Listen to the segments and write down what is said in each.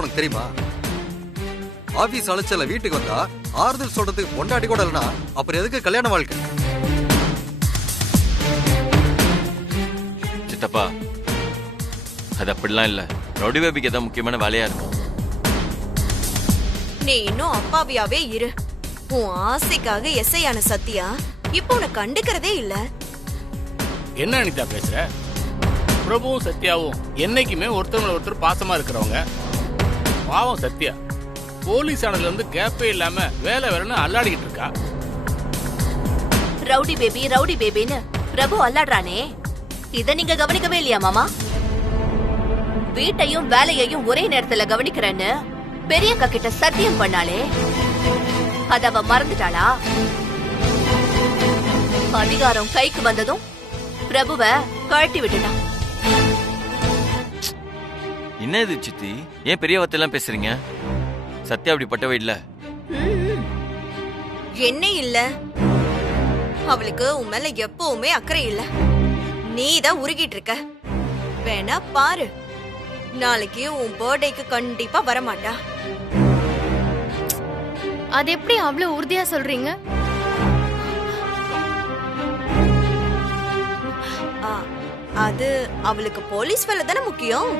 உனக்கு தெரியுமா? ஆபீஸ் அழைச்சல வீட்டுக்கு வந்தா ஆறுதல் சொல்றதுக்கு பொண்டாட்டி கூட இல்லைன்னா அப்புறம் எதுக்கு கல்யாண வாழ்க்கை? சித்தப்பா, அது அப்படிலாம் இல்ல. ரவுடி பேபிக்கு தான் முக்கியமான வேலையா இருக்கும். நீ இன்னும் அப்பாவியாவே இரு. உன் ஆசைக்காக எஸ்ஐயான சத்யா இப்போ உன்னை கண்டுக்கிறதே இல்ல. என்ன அனிதா பேசுற? பிரபுவும் சத்யாவும் என்னைக்குமே ஒருத்தவங்களை ஒருத்தர் பாசமா இருக்கிறவங்க. பாவம் சத்யா போலீஸ் ஆனதுல இருந்து கேப்பே இல்லாம வேலை வேலைன்னு அல்லாடிக்கிட்டு இருக்கா. ரவுடி பேபின்னு பிரபு அல்லாடுறானே, இத நீங்க கவனிக்கவே இல்லையா மாமா? வீட்டையும் வேலையையும் ஒரே நேரத்துல கவனிக்கிறேன்னு பெரியக்கா கிட்ட சத்தியம் பண்ணாலே, அத அவ மறந்துட்டாளா? அதிகாரம் கைக்கு வந்ததும் பிரபுவ கழட்டி விட்டுட்டான். என்ன இது சித்தி? ஏன் பெரிய வார்த்தையெல்லாம் பேசுறீங்க? சத்யா அப்படிப்பட்டவ இல்ல. என்ன இல்ல? அவளுக்கு உன் மேல எப்பவுமே அக்கறை இல்ல. நீதான் உருகிட்டு இருக்க. வேணா பாரு, நாளைக்கு உன் பர்த்டேக்கு கண்டிப்பா வரமாட்டா. அது எப்படி அவ்வளவு உறுதியா சொல்றீங்க? அது அவளுக்கு போலீஸ் வேலை தானே முக்கியம்.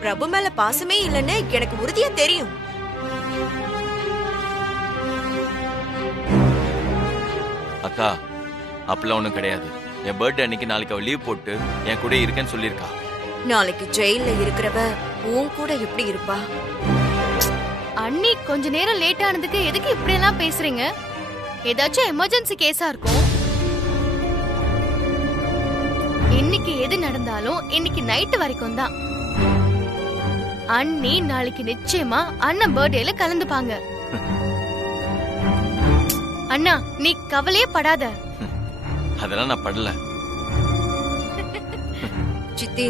பிரபு மேல பாசமே இல்லைன்னு எனக்கு உறுதியா தெரியும். அக்கா, அப்பெல்லாம் ஒண்ணும் கிடையாது. என் பர்த்டே அன்னைக்கு நாளைக்கு அவ லீவ் போட்டு என் கூட இருக்கேன்னு சொல்லியிருக்கா. நாளைக்கு ஜெயில இருக்கிறவ உன் கூட எப்படி இருப்பா? அண்ணி கொஞ்ச நேரம் லேட் ஆனதுக்கு எதுக்கு இப்படி எல்லாம் பேசுறீங்க? ஏதாச்சும் எமர்ஜென்சி கேஸா இருக்கும். இன்னைக்கு எது நடந்தாலும் இன்னைக்கு நைட் வரைக்கும் தான். அண்ணி நாளைக்கு நிச்சயமா அண்ணன் பர்த்டேல கலந்துப்பாங்க. அண்ணா, நீ கவலையே படாத. அதெல்லாம் நான் படல. சித்தி,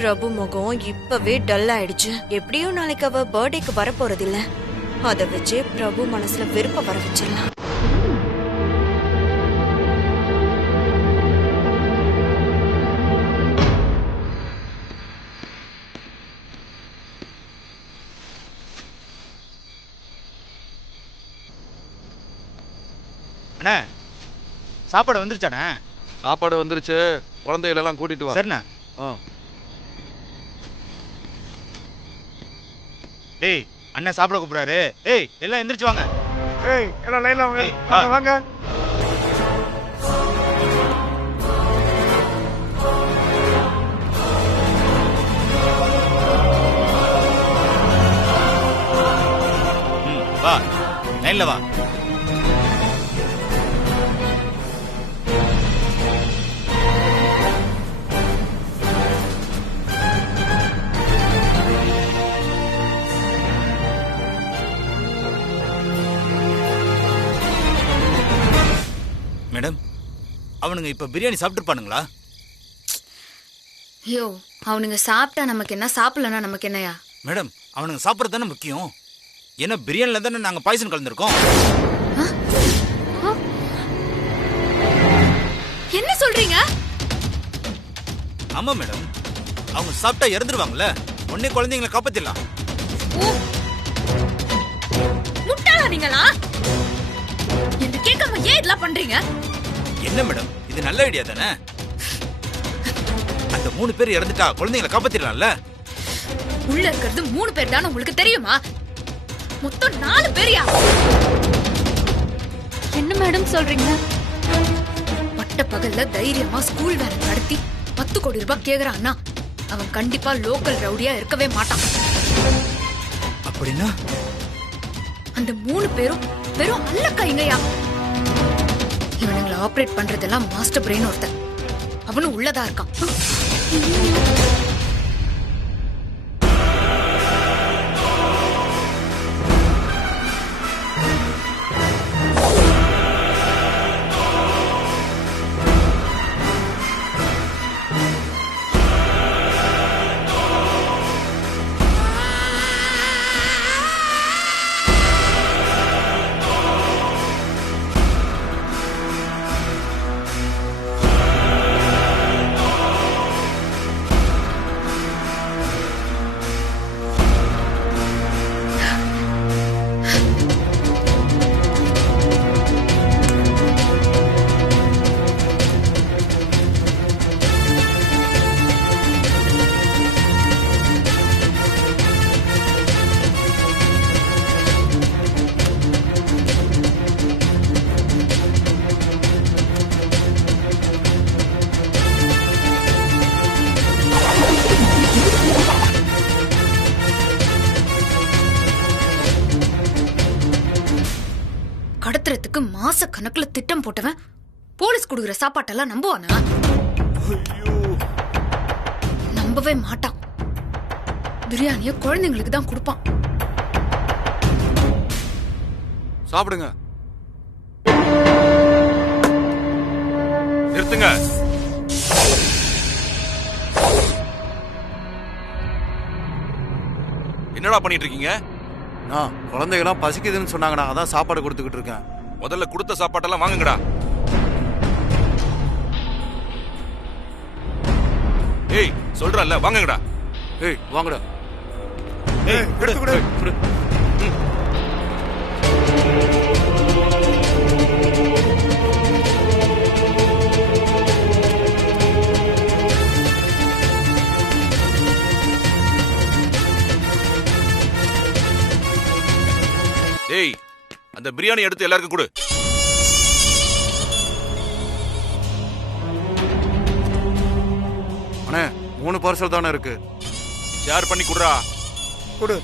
பிரபு முகம் இப்பவே டல் ஆயிடுச்சு. எப்படியும் நாளைக்கு அவ பர்த்டேக்கு வர போறது இல்ல. அத வச்சு பிரபு மனசுல வெறுப்ப வர வச்சிடலாம். அண்ணா, சாப்பாடு வந்துருச்சாண்ணே? சாப்பாடு வந்துருச்சு. குழந்தைகளெல்லாம் கூட்டிட்டு வா. சரிண்ணா. டேய், அண்ணன் சாப்பிட கூப்பிடுறாரு. ஏய், எல்லாம் எந்திரிச்சு வாங்க. ஏய், எல்லாம் லைன்ல வாங்க. வாங்க. வா, லைன்ல வா. மேடம், அவனுங்க இப்ப பிரியாணி சாப்பிட்டுருப்பானுங்களா? ஐயோ, அவனுங்க சாப்பிட்டா நமக்கு என்ன, சாப்பிடலன்னா நமக்கு என்னையா? மேடம், அவனுங்க சாப்பிட்றது தானே முக்கியம். ஏன்னா பிரியாணில தானே நாங்க பாய்சன் கலந்துருக்கோம். என்ன சொல்றீங்க? ஆமா மேடம், அவங்க சாப்பிட்டா இறந்துருவாங்கல்ல. உடனே குழந்தைங்களை காப்பாத்திடலாம். முட்டாளா நீங்களா? என்ன கேட்காம ஏன் இதெல்லாம் பண்றீங்க? என்ன மேடம், இது நல்ல ஐடியா தானே? அந்த 3 பேர் இறந்துட்டா குழந்தைங்களை காப்பாத்திடலாம்ல. உள்ள இருக்கிறது 3 பேர் தானே, உங்களுக்கு தெரியுமா? மொத்தம் 4 பேரியா? என்ன மேடம் சொல்றீங்க? பட்ட பகல்ல தைரியமா ஸ்கூல் வேலை நடத்தி 10 கோடி ரூபாய் கேக்குறான்னா அவன் கண்டிப்பா லோக்கல் ரவுடியா இருக்கவே மாட்டான். அப்படின்னா அந்த 3 பேரும் வெறும் அல்ல கைங்கயா. இவனுங்களை ஆபரேட் பண்றதெல்லாம் மாஸ்டர் பிரெயின் ஒருத்தன். அவனும் உள்ளதா இருக்கான். கடத்துறதுக்கு மாச கணக்குல திட்டம் போட்டவன் போலீஸ் கொடுக்குற சாப்பாட்டெல்லாம் நம்புவானா? நம்பவே மாட்டான். பிரியாணிய குழந்தைங்களுக்கு தான் கொடுப்பான். சாப்பிடுங்க. நிறுத்துங்க. என்னடா பண்ணிட்டு இருக்கீங்க? நான் குழந்தைகளாம் பசிக்குதுன்னு சொன்னாங்கடா, அதான் சாப்பாடு கொடுத்துக்கிட்டு இருக்கேன். முதல்ல கொடுத்த சாப்பாட்டெல்லாம் வாங்குங்கடா. ஏய் சொல்றல்ல, வாங்குங்கடா. ஏய் வாங்கடா. ஏய் விடு. ஏய் அந்த பிரியாணி எடுத்து எல்லாருக்கும் கொடு. அண்ணே 3 பார்சல் தானே இருக்கு. ஷேர் பண்ணி குடுறா. கொடு.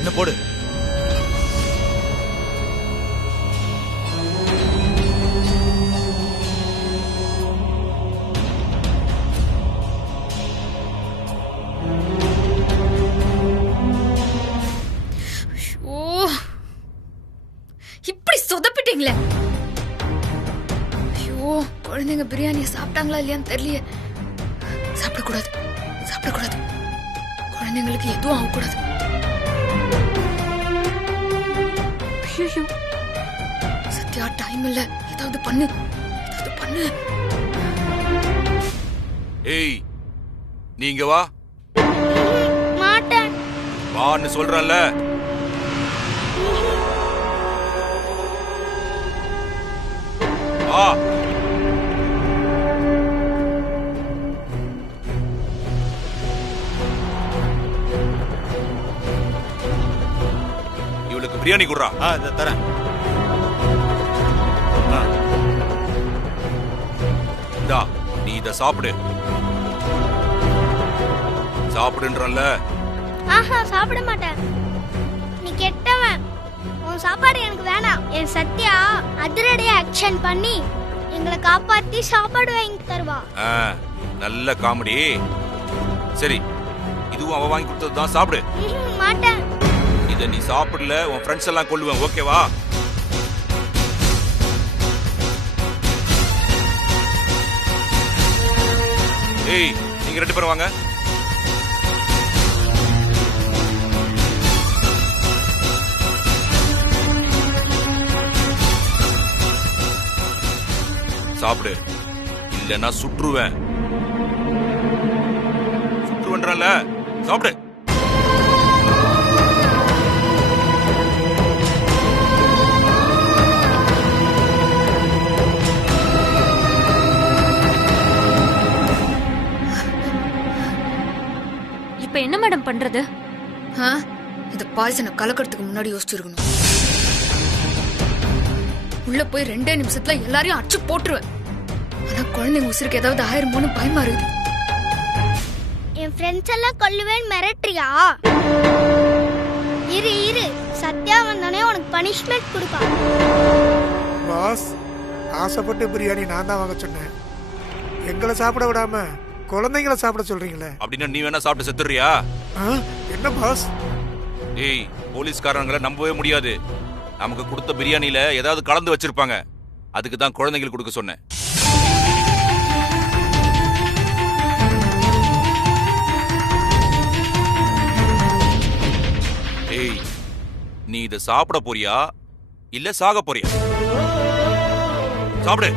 என்ன போடு. இப்படி சொதப்பிட்டீங்களே. ஐயோ, குழந்தைங்க பிரியாணியை சாப்பிட்டாங்களா இல்லையான்னு தெரியல. சாப்பிடக்கூடாது, சாப்பிடக்கூடாது. குழந்தைங்களுக்கு எதுவும் ஆகக்கூடாது. ஐயோ, சத்யா டைம் இல்ல. ஏதாவது பண்ணு, ஏதாவது பண்ணு. ஏய் நீங்க வா. மாட்டேன். வான்னு சொல்றல்ல. வா. இவளுக்கு பிரியாணி குடுறா. இதை தரேன். இந்தா நீ இத சாப்பிடு. சாப்பிடுன்றல்ல. ஆஹா, சாப்பிட மாட்டேன். நீ கெட்டவன். உன் சாப்பாடு எனக்கு வேணாம். என் சத்யா அதிரடியா ஆக்ஷன் பண்ணி எங்களை காப்பாத்தி சாப்பாடு வாங்கி தருவா. நல்ல காமெடி. சரி, இதுவும் அவ வாங்கி கொடுத்தது தான். சாப்பிடு. மாட்டேன். இத நீ சாப்பிடல, உன் ஃப்ரெண்ட்ஸ் எல்லாம் கொல்லுவேன். ஓகேவா? ஏய் நீங்க 2 பேரும் வாங்க. சாப்பிடு, இல்லன்னா சுற்றுவேன். சுற்றுவேன்றல. சாப்பிடு. இப்ப என்ன மேடம் பண்றது? இந்த பாய்சனை கலக்கிறதுக்கு முன்னாடி யோசிச்சிருக்கணும். உள்ள போய் 2 நிமிஷத்துல எல்லாரையும் அடிச்சு போட்டுருவேன். ஆனா குழந்தைங்க உசுருக்கு ஏதாவது ஆயிருமோன்னு பயமா இருக்குது. என் ஃப்ரெண்ட்ஸ் எல்லாம் கொல்லுவேன் மிரட்டுறியா? இரு இரு, சத்யா வந்தானே உனக்கு பனிஷ்மெண்ட் கொடுப்பா. பாஸ், ஆசைப்பட்டு பிரியாணி நான் தான் வாங்க சொன்னேன். எங்களை சாப்பிட விடாம குழந்தைங்களை சாப்பிட சொல்றீங்களே. அப்படின்னா நீ வேணா சாப்பிட்டு செத்துறியா? என்ன பாஸ்? ஏய், போலீஸ்காரங்களை நம்பவே முடியாது. நமக்கு கொடுத்த பிரியாணியில ஏதாவது கலந்து வச்சிருப்பாங்க. அதுக்கு தான் குழந்தைங்களுக்கு கொடுக்க சொன்னேன். ஏய், நீ இத சாப்பிட போறியா இல்ல சாக போறியா? சாப்பிடு.